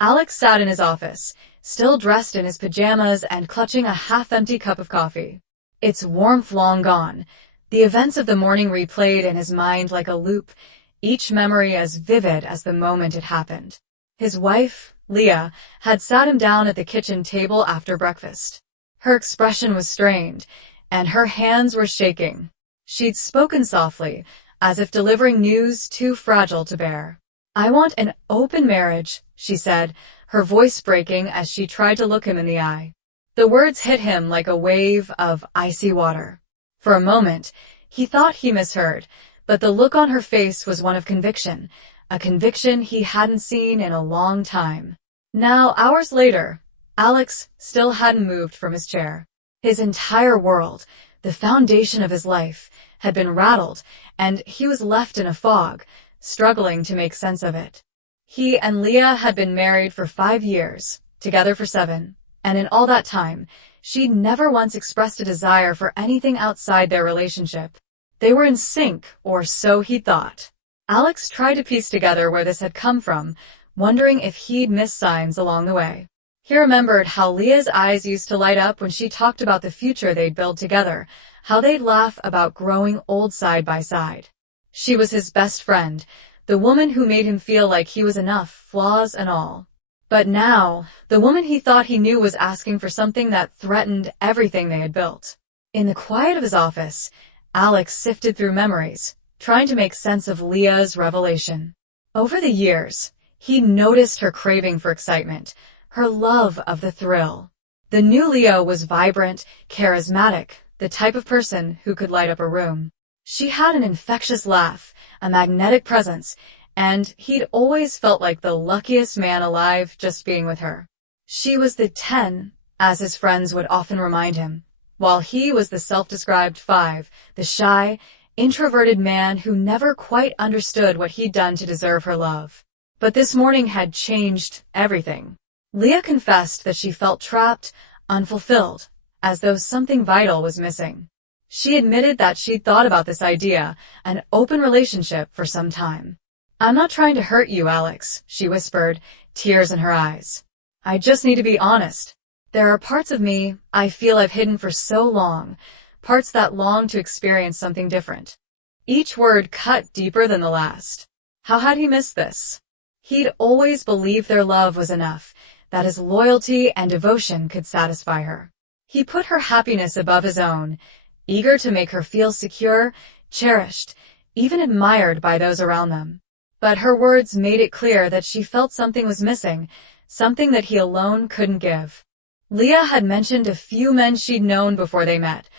Alex sat in his office, still dressed in his pajamas and clutching a half-empty cup of coffee. Its warmth long gone, the events of the morning replayed in his mind like a loop, each memory as vivid as the moment it happened. His wife, Leah, had sat him down at the kitchen table after breakfast. Her expression was strained, and her hands were shaking. She'd spoken softly, as if delivering news too fragile to bear. "I want an open marriage," she said, her voice breaking as she tried to look him in the eye. The words hit him like a wave of icy water. For a moment, he thought he misheard, but the look on her face was one of conviction, a conviction he hadn't seen in a long time. Now, hours later, Alex still hadn't moved from his chair. His entire world, the foundation of his life, had been rattled, and he was left in a fog, struggling to make sense of it. He and Leah had been married for 5 years, together for 7, and in all that time, she'd never once expressed a desire for anything outside their relationship. They were in sync, or so he thought. Alex tried to piece together where this had come from, wondering if he'd missed signs along the way. He remembered how Leah's eyes used to light up when she talked about the future they'd build together, how they'd laugh about growing old side by side. She was his best friend, the woman who made him feel like he was enough, flaws and all. But now, the woman he thought he knew was asking for something that threatened everything they had built. In the quiet of his office, Alex sifted through memories, trying to make sense of Leah's revelation. Over the years, he noticed her craving for excitement, her love of the thrill. The new Leah was vibrant, charismatic, the type of person who could light up a room. She had an infectious laugh, a magnetic presence, and he'd always felt like the luckiest man alive just being with her. She was the 10, as his friends would often remind him, while he was the self-described 5, the shy, introverted man who never quite understood what he'd done to deserve her love. But this morning had changed everything. Leah confessed that she felt trapped, unfulfilled, as though something vital was missing. She admitted that she'd thought about this idea, an open relationship, for some time. "I'm not trying to hurt you, Alex," she whispered, tears in her eyes. "I just need to be honest. There are parts of me I feel I've hidden for so long, parts that long to experience something different." Each word cut deeper than the last. How had he missed this? He'd always believed their love was enough, that his loyalty and devotion could satisfy her. He put her happiness above his own, eager to make her feel secure, cherished, even admired by those around them. But her words made it clear that she felt something was missing, something that he alone couldn't give. Leah had mentioned a few men she'd known before they met,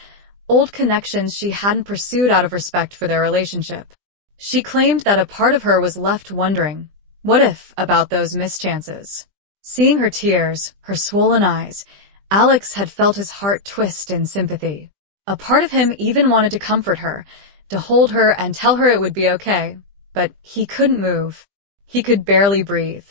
old connections she hadn't pursued out of respect for their relationship. She claimed that a part of her was left wondering, what if about those mischances? Seeing her tears, her swollen eyes, Alex had felt his heart twist in sympathy. A part of him even wanted to comfort her, to hold her and tell her it would be okay, but he couldn't move. He could barely breathe.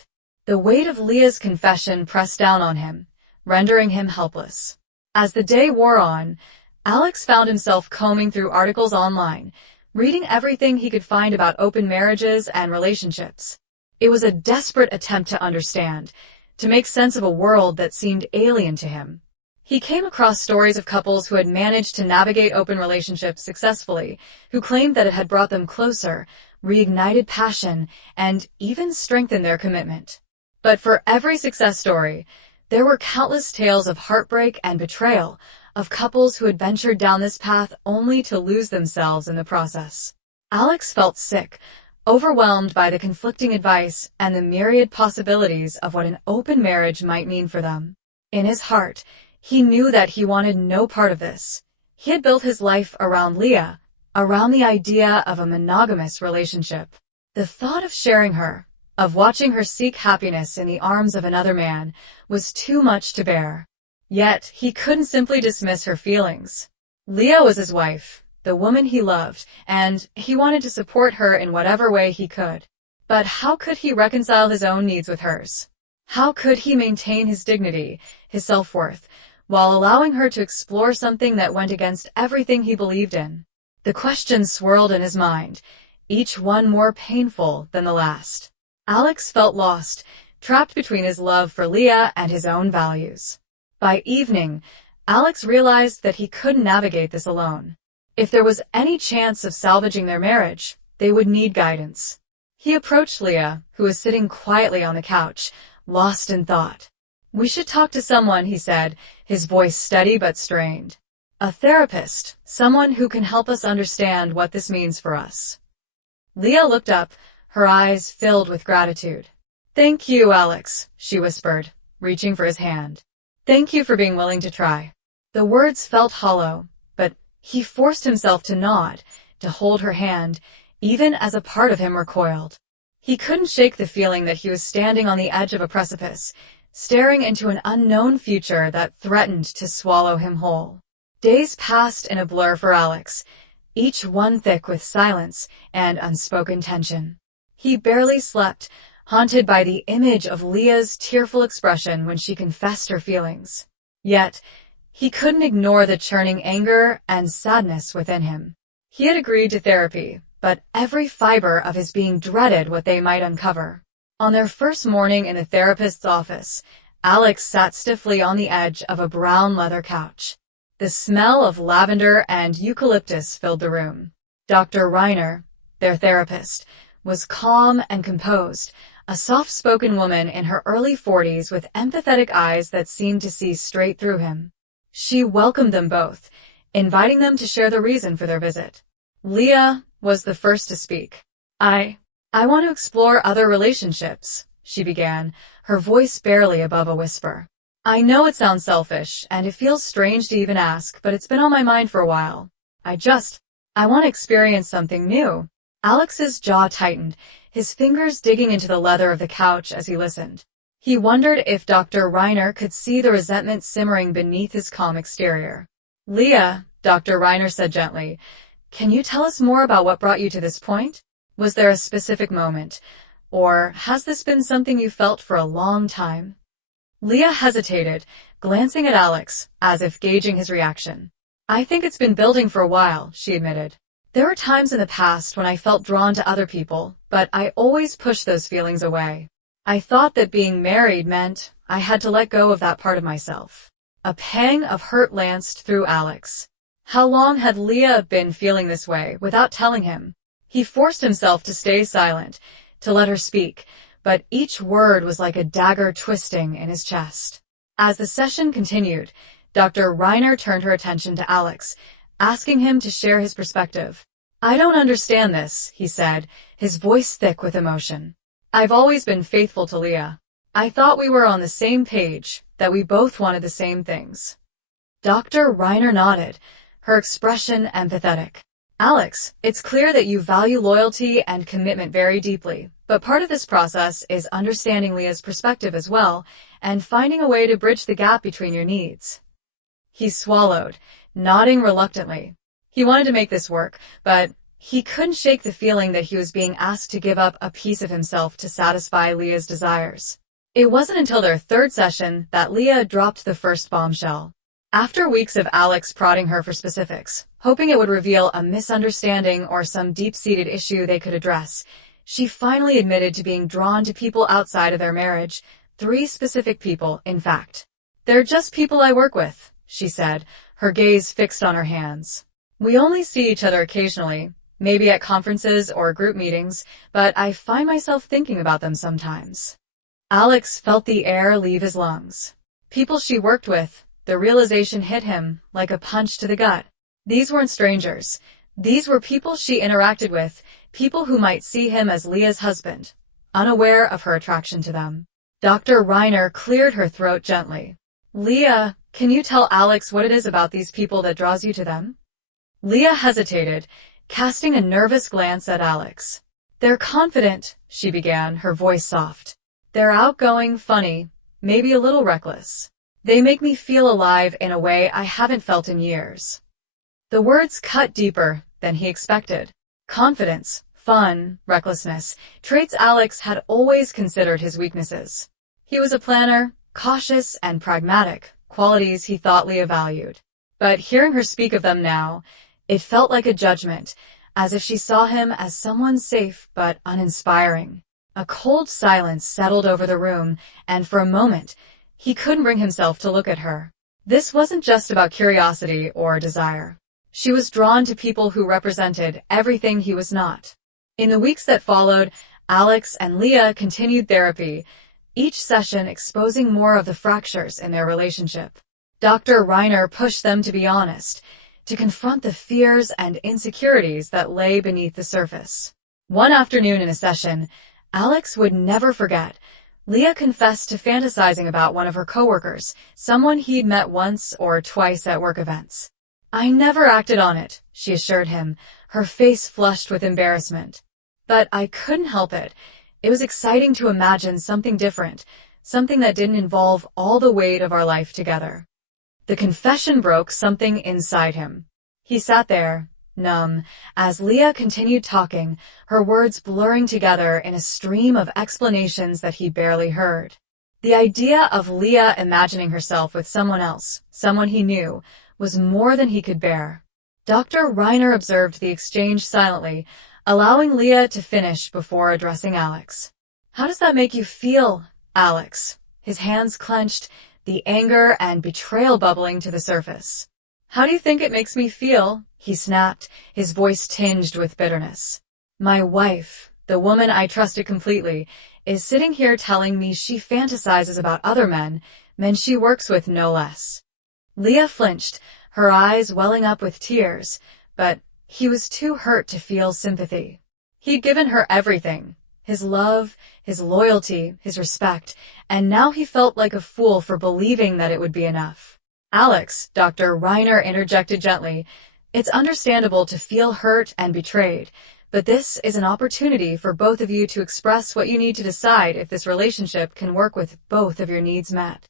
The weight of Leah's confession pressed down on him, rendering him helpless. As the day wore on, Alex found himself combing through articles online, reading everything he could find about open marriages and relationships. It was a desperate attempt to understand, to make sense of a world that seemed alien to him. He came across stories of couples who had managed to navigate open relationships successfully, who claimed that it had brought them closer, reignited passion, and even strengthened their commitment. But for every success story, there were countless tales of heartbreak and betrayal, of couples who had ventured down this path only to lose themselves in the process. Alex felt sick, overwhelmed by the conflicting advice and the myriad possibilities of what an open marriage might mean for them. In his heart, he knew that he wanted no part of this. He had built his life around Leah, around the idea of a monogamous relationship. The thought of sharing her, of watching her seek happiness in the arms of another man, was too much to bear. Yet, he couldn't simply dismiss her feelings. Leah was his wife, the woman he loved, and he wanted to support her in whatever way he could. But how could he reconcile his own needs with hers? How could he maintain his dignity, his self-worth, while allowing her to explore something that went against everything he believed in? The questions swirled in his mind, each one more painful than the last. Alex felt lost, trapped between his love for Leah and his own values. By evening, Alex realized that he couldn't navigate this alone. If there was any chance of salvaging their marriage, they would need guidance. He approached Leah, who was sitting quietly on the couch, lost in thought. "We should talk to someone," he said, his voice steady but strained. "A therapist, someone who can help us understand what this means for us." Leah looked up, her eyes filled with gratitude. "Thank you, Alex," she whispered, reaching for his hand. "Thank you for being willing to try." The words felt hollow, but he forced himself to nod, to hold her hand, even as a part of him recoiled. He couldn't shake the feeling that he was standing on the edge of a precipice, staring into an unknown future that threatened to swallow him whole. Days passed in a blur for Alex, each one thick with silence and unspoken tension. He barely slept, haunted by the image of Leah's tearful expression when she confessed her feelings. Yet, he couldn't ignore the churning anger and sadness within him. He had agreed to therapy, but every fiber of his being dreaded what they might uncover. On their first morning in the therapist's office, Alex sat stiffly on the edge of a brown leather couch. The smell of lavender and eucalyptus filled the room. Dr. Reiner, their therapist, was calm and composed, a soft-spoken woman in her early 40s with empathetic eyes that seemed to see straight through him. She welcomed them both, inviting them to share the reason for their visit. Leah was the first to speak. I want to explore other relationships," she began, her voice barely above a whisper. "I know it sounds selfish, and it feels strange to even ask, but it's been on my mind for a while. I want to experience something new." Alex's jaw tightened, his fingers digging into the leather of the couch as he listened. He wondered if Dr. Reiner could see the resentment simmering beneath his calm exterior. "Leah," Dr. Reiner said gently, "can you tell us more about what brought you to this point? Was there a specific moment, or has this been something you felt for a long time?" Leah hesitated, glancing at Alex, as if gauging his reaction. "I think it's been building for a while," she admitted. "There were times in the past when I felt drawn to other people, but I always pushed those feelings away. I thought that being married meant I had to let go of that part of myself." A pang of hurt lanced through Alex. How long had Leah been feeling this way without telling him? He forced himself to stay silent, to let her speak, but each word was like a dagger twisting in his chest. As the session continued, Dr. Reiner turned her attention to Alex, asking him to share his perspective. "I don't understand this," he said, his voice thick with emotion. "I've always been faithful to Leah. I thought we were on the same page, that we both wanted the same things." Dr. Reiner nodded, her expression empathetic. "Alex, it's clear that you value loyalty and commitment very deeply, but part of this process is understanding Leah's perspective as well, and finding a way to bridge the gap between your needs." He swallowed, nodding reluctantly. He wanted to make this work, but he couldn't shake the feeling that he was being asked to give up a piece of himself to satisfy Leah's desires. It wasn't until their third session that Leah dropped the first bombshell. After weeks of Alex prodding her for specifics, hoping it would reveal a misunderstanding or some deep-seated issue they could address, she finally admitted to being drawn to people outside of their marriage, 3 specific people, in fact. "They're just people I work with," she said, her gaze fixed on her hands. "We only see each other occasionally, maybe at conferences or group meetings, but I find myself thinking about them sometimes." Alex felt the air leave his lungs. People she worked with, the realization hit him like a punch to the gut. These weren't strangers. These were people she interacted with, people who might see him as Leah's husband, unaware of her attraction to them. Dr. Reiner cleared her throat gently. "Leah, can you tell Alex what it is about these people that draws you to them?" Leah hesitated, casting a nervous glance at Alex. "They're confident," she began, her voice soft. "They're outgoing, funny, maybe a little reckless. They make me feel alive in a way I haven't felt in years." The words cut deeper than he expected. Confidence, fun, recklessness, traits Alex had always considered his weaknesses. He was a planner, cautious and pragmatic, qualities he thought Leah valued. But hearing her speak of them now, it felt like a judgment, as if she saw him as someone safe but uninspiring. A cold silence settled over the room, and for a moment, he couldn't bring himself to look at her. This wasn't just about curiosity or desire. She was drawn to people who represented everything he was not. In the weeks that followed, Alex and Leah continued therapy, each session exposing more of the fractures in their relationship. Dr. Reiner pushed them to be honest, to confront the fears and insecurities that lay beneath the surface. One afternoon in a session, Alex would never forget, Leah confessed to fantasizing about one of her coworkers, someone he'd met once or twice at work events. "I never acted on it," she assured him, her face flushed with embarrassment. "But I couldn't help it. It was exciting to imagine something different, something that didn't involve all the weight of our life together." The confession broke something inside him. He sat there, numb, as Leah continued talking, her words blurring together in a stream of explanations that he barely heard. The idea of Leah imagining herself with someone else, someone he knew, was more than he could bear. Dr. Reiner observed the exchange silently, allowing Leah to finish before addressing Alex. "How does that make you feel, Alex?" His hands clenched, the anger and betrayal bubbling to the surface. "How do you think it makes me feel?" he snapped, his voice tinged with bitterness. "My wife, the woman I trusted completely, is sitting here telling me she fantasizes about other men she works with no less." Leah flinched, her eyes welling up with tears, but he was too hurt to feel sympathy. He'd given her everything, his love, his loyalty, his respect, and now he felt like a fool for believing that it would be enough. "Alex," Dr. Reiner interjected gently, "it's understandable to feel hurt and betrayed, but this is an opportunity for both of you to express what you need to decide if this relationship can work with both of your needs met."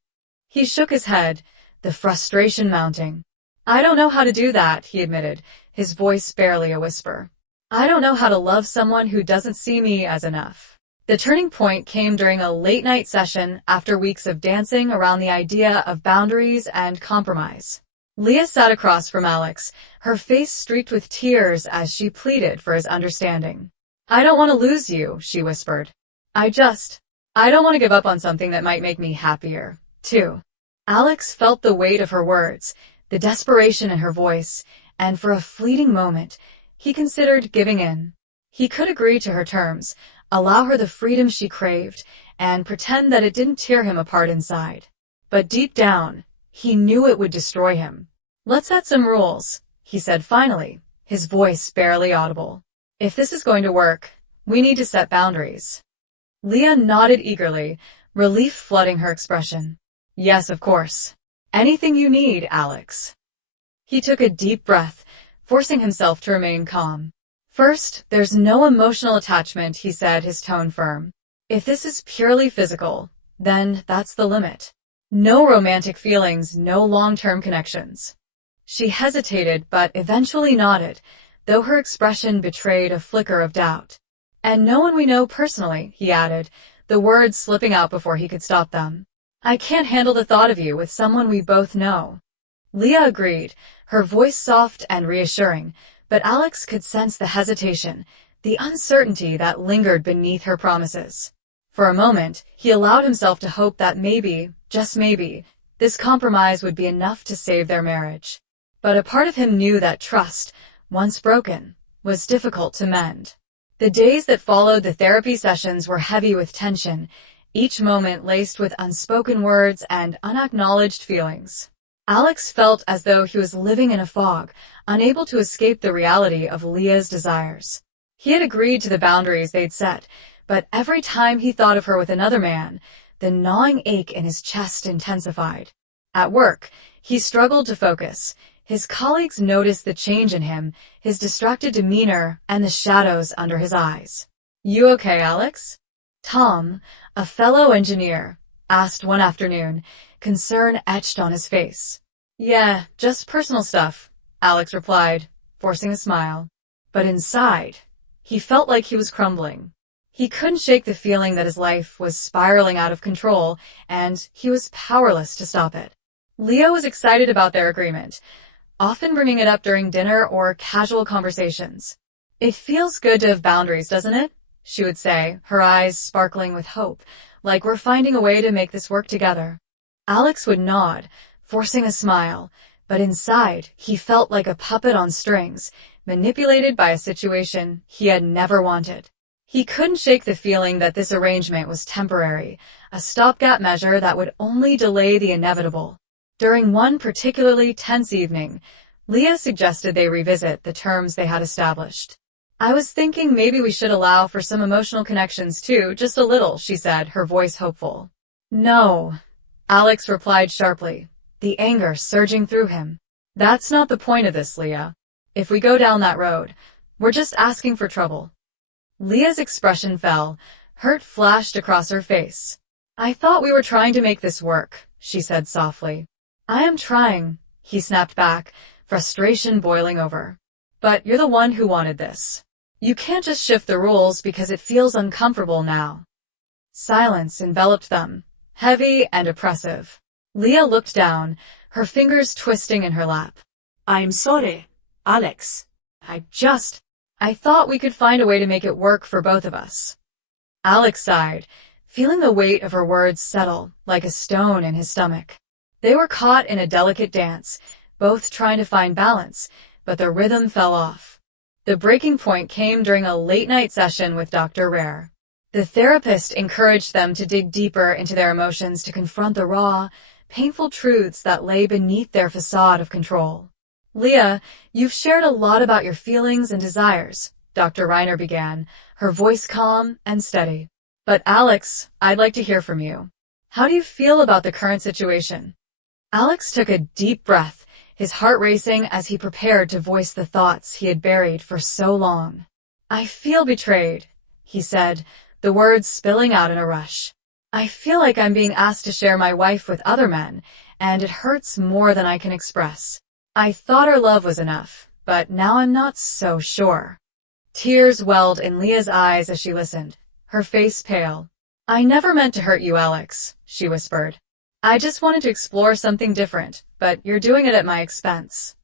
He shook his head, the frustration mounting. "I don't know how to do that," he admitted, his voice barely a whisper. "I don't know how to love someone who doesn't see me as enough." The turning point came during a late-night session after weeks of dancing around the idea of boundaries and compromise. Leah sat across from Alex, her face streaked with tears as she pleaded for his understanding. "I don't want to lose you," she whispered. I don't want to give up on something that might make me happier, too." Alex felt the weight of her words, the desperation in her voice, and for a fleeting moment, he considered giving in. He could agree to her terms, allow her the freedom she craved, and pretend that it didn't tear him apart inside. But deep down, he knew it would destroy him. "Let's set some rules," he said finally, his voice barely audible. "If this is going to work, we need to set boundaries." Leah nodded eagerly, relief flooding her expression. "Yes, of course. Anything you need, Alex." He took a deep breath, forcing himself to remain calm. "First, there's no emotional attachment," he said, his tone firm. "If this is purely physical, then that's the limit. No romantic feelings, no long-term connections." She hesitated, but eventually nodded, though her expression betrayed a flicker of doubt. "And no one we know personally," he added, the words slipping out before he could stop them. "I can't handle the thought of you with someone we both know." Leah agreed, her voice soft and reassuring, but Alex could sense the hesitation, the uncertainty that lingered beneath her promises. For a moment, he allowed himself to hope that maybe, just maybe, this compromise would be enough to save their marriage. But a part of him knew that trust, once broken, was difficult to mend. The days that followed the therapy sessions were heavy with tension, each moment laced with unspoken words and unacknowledged feelings. Alex felt as though he was living in a fog, unable to escape the reality of Leah's desires. He had agreed to the boundaries they'd set, but every time he thought of her with another man, the gnawing ache in his chest intensified. At work, he struggled to focus. His colleagues noticed the change in him, his distracted demeanor, and the shadows under his eyes. "You okay, Alex?" Tom, a fellow engineer, asked one afternoon, concern etched on his face. "Yeah, just personal stuff," Alex replied, forcing a smile. But inside, he felt like he was crumbling. He couldn't shake the feeling that his life was spiraling out of control, and he was powerless to stop it. Leah was excited about their agreement, often bringing it up during dinner or casual conversations. "It feels good to have boundaries, doesn't it?" she would say, her eyes sparkling with hope, like we're finding a way to make this work together. Alex would nod, forcing a smile, but inside he felt like a puppet on strings, manipulated by a situation he had never wanted. He couldn't shake the feeling that this arrangement was temporary, a stopgap measure that would only delay the inevitable. During one particularly tense evening, Leah suggested they revisit the terms they had established. I was thinking maybe we should allow for some emotional connections too, just a little, she said, her voice hopeful. No, Alex replied sharply, the anger surging through him. That's not the point of this, Leah. If we go down that road, we're just asking for trouble. Leah's expression fell. Hurt flashed across her face. I thought we were trying to make this work, she said softly. I am trying, he snapped back, frustration boiling over. But you're the one who wanted this. You can't just shift the rules because it feels uncomfortable now. Silence enveloped them, heavy and oppressive. Leah looked down, her fingers twisting in her lap. I'm sorry, Alex. I thought we could find a way to make it work for both of us. Alex sighed, feeling the weight of her words settle like a stone in his stomach. They were caught in a delicate dance, both trying to find balance, but the rhythm fell off. The breaking point came during a late-night session with Dr. Rare. The therapist encouraged them to dig deeper into their emotions to confront the raw, painful truths that lay beneath their facade of control. Leah, you've shared a lot about your feelings and desires, Dr. Reiner began, her voice calm and steady. But Alex, I'd like to hear from you. How do you feel about the current situation? Alex took a deep breath, his heart racing as he prepared to voice the thoughts he had buried for so long. I feel betrayed, he said, the words spilling out in a rush. I feel like I'm being asked to share my wife with other men, and it hurts more than I can express. I thought our love was enough, but now I'm not so sure. Tears welled in Leah's eyes as she listened, her face pale. I never meant to hurt you, Alex, she whispered. I just wanted to explore something different, but you're doing it at my expense.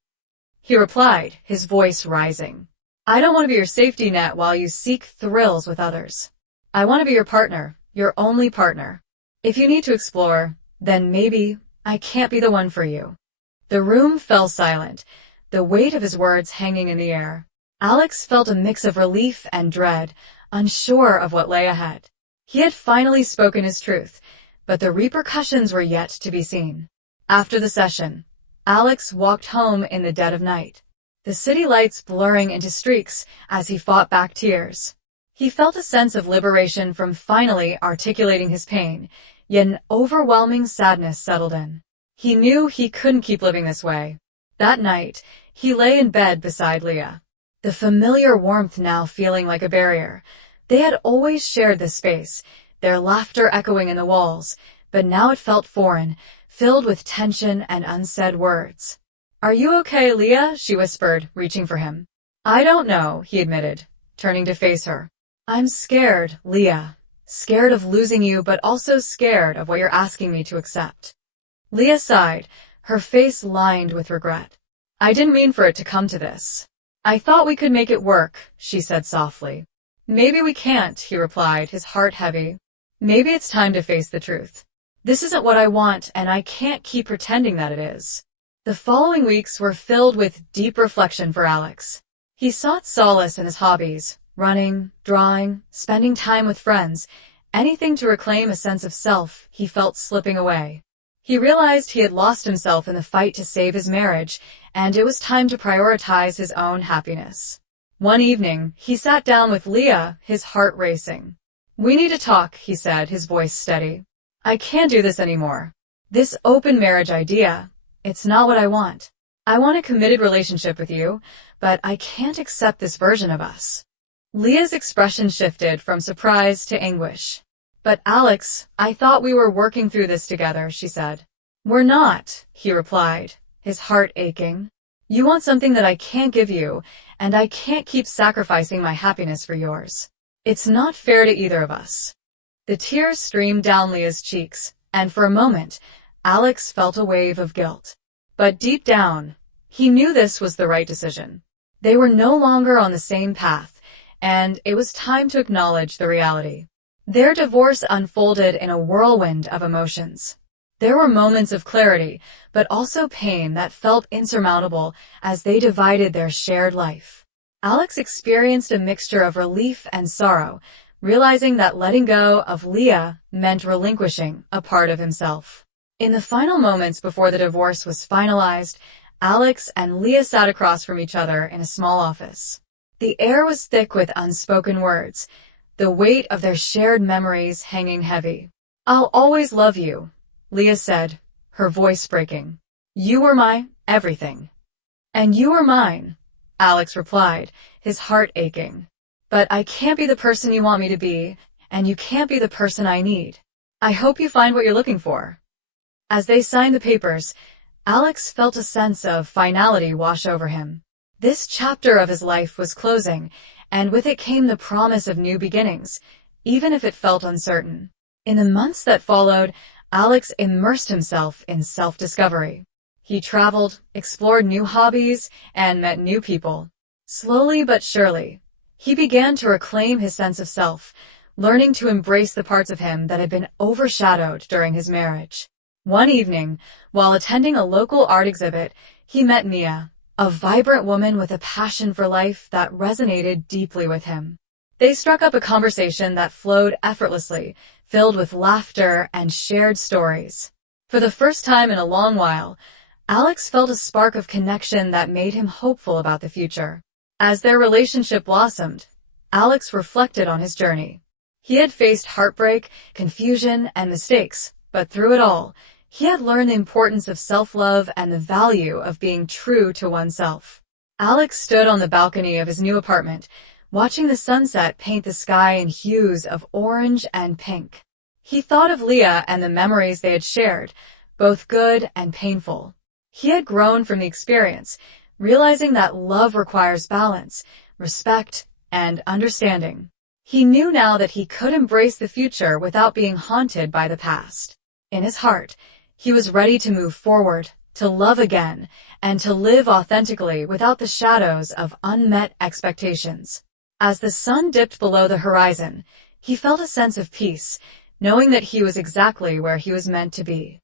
He replied, his voice rising. I don't want to be your safety net while you seek thrills with others. I want to be your partner, your only partner. If you need to explore, then maybe I can't be the one for you. The room fell silent, the weight of his words hanging in the air. Alex felt a mix of relief and dread, unsure of what lay ahead. He had finally spoken his truth, but the repercussions were yet to be seen. After the session, Alex walked home in the dead of night, the city lights blurring into streaks as he fought back tears. He felt a sense of liberation from finally articulating his pain, yet an overwhelming sadness settled in. He knew he couldn't keep living this way. That night, he lay in bed beside Leah, the familiar warmth now feeling like a barrier. They had always shared this space, their laughter echoing in the walls, but now it felt foreign, filled with tension and unsaid words. Are you okay, Leah? She whispered, reaching for him. I don't know, he admitted, turning to face her. I'm scared, Leah. Scared of losing you, but also scared of what you're asking me to accept. Leah sighed, her face lined with regret. I didn't mean for it to come to this. I thought we could make it work, she said softly. Maybe we can't, he replied, his heart heavy. Maybe it's time to face the truth. This isn't what I want, and I can't keep pretending that it is. The following weeks were filled with deep reflection for Alex. He sought solace in his hobbies, running, drawing, spending time with friends, anything to reclaim a sense of self he felt slipping away. He realized he had lost himself in the fight to save his marriage, and it was time to prioritize his own happiness. One evening, he sat down with Leah, his heart racing. We need to talk, he said, his voice steady. I can't do this anymore. This open marriage idea, it's not what I want. I want a committed relationship with you, but I can't accept this version of us. Leah's expression shifted from surprise to anguish. But Alex, I thought we were working through this together, she said. We're not, he replied, his heart aching. You want something that I can't give you, and I can't keep sacrificing my happiness for yours. It's not fair to either of us. The tears streamed down Leah's cheeks, and for a moment, Alex felt a wave of guilt. But deep down, he knew this was the right decision. They were no longer on the same path, and it was time to acknowledge the reality. Their divorce unfolded in a whirlwind of emotions. There were moments of clarity, but also pain that felt insurmountable as they divided their shared life. Alex experienced a mixture of relief and sorrow, realizing that letting go of Leah meant relinquishing a part of himself. In the final moments before the divorce was finalized, Alex and Leah sat across from each other in a small office. The air was thick with unspoken words, the weight of their shared memories hanging heavy. "I'll always love you," Leah said, her voice breaking. "You were my everything." "And you were mine," Alex replied, his heart aching. "But I can't be the person you want me to be, and you can't be the person I need. I hope you find what you're looking for." As they signed the papers, Alex felt a sense of finality wash over him. This chapter of his life was closing, and with it came the promise of new beginnings, even if it felt uncertain. In the months that followed, Alex immersed himself in self-discovery. He traveled, explored new hobbies, and met new people. Slowly but surely, he began to reclaim his sense of self, learning to embrace the parts of him that had been overshadowed during his marriage. One evening, while attending a local art exhibit, he met Mia, a vibrant woman with a passion for life that resonated deeply with him. They struck up a conversation that flowed effortlessly, filled with laughter and shared stories. For the first time in a long while, Alex felt a spark of connection that made him hopeful about the future. As their relationship blossomed, Alex reflected on his journey. He had faced heartbreak, confusion, and mistakes, but through it all, he had learned the importance of self-love and the value of being true to oneself. Alex stood on the balcony of his new apartment, watching the sunset paint the sky in hues of orange and pink. He thought of Leah and the memories they had shared, both good and painful. He had grown from the experience, realizing that love requires balance, respect, and understanding. He knew now that he could embrace the future without being haunted by the past. In his heart, he was ready to move forward, to love again, and to live authentically without the shadows of unmet expectations. As the sun dipped below the horizon, he felt a sense of peace, knowing that he was exactly where he was meant to be.